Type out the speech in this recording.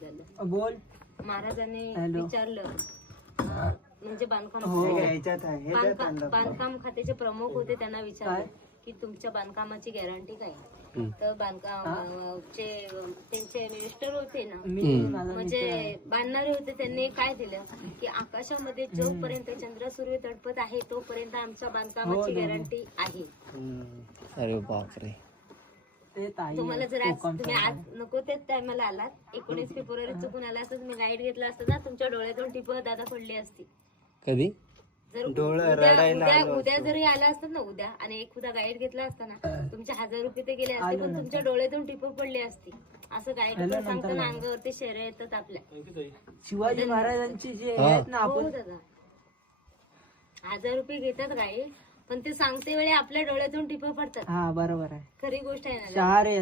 दादा. बोल. महाराजांनी हॅलो. विचारलं, म्हणजे बांधकाम खात्याचे प्रमुख होते, त्यांना विचारलं की तुमच्या बांधकामाची गॅरंटी काय. तर बांधकामचे त्यांचे मिनिस्टर होते ना, म्हणजे बांधणारे होते, त्यांनी काय दिलं की आकाशामध्ये जोपर्यंत चंद्र सूर्य तडपत आहे तोपर्यंत आमच्या बांधकामाची गॅरंटी आहे. अरे बापरे. तुम्हाला जर आज तुम्ही आज नको त्याच टायमाला आलात, 19 फेब्रुवारी चुकून आला असता, तुम्ही गाईड घेतला असता ना, तुमच्या डोळ्यातून टिपं दादा पडली असती. कधी जर उद्या जरी आला असतात ना उद्या, आणि एखादा गाईड घेतला असता ना, तुमचे 1000 रुपये ते गेले असते, पण तुमच्या डोळ्यातून टिपं पडली असती. असं गाईड सांगताना अंगावरती शेरे येतात आपल्या. शिवाजी महाराजांची जे आहेत ना, हो दादा, 1000 रुपये घेतात गाईड, पण ते सांगते वेळी आपल्या डोळ्यातून टिपं पडतात. हा बरोबर आहे, खरी गोष्ट आहे ना. शहारे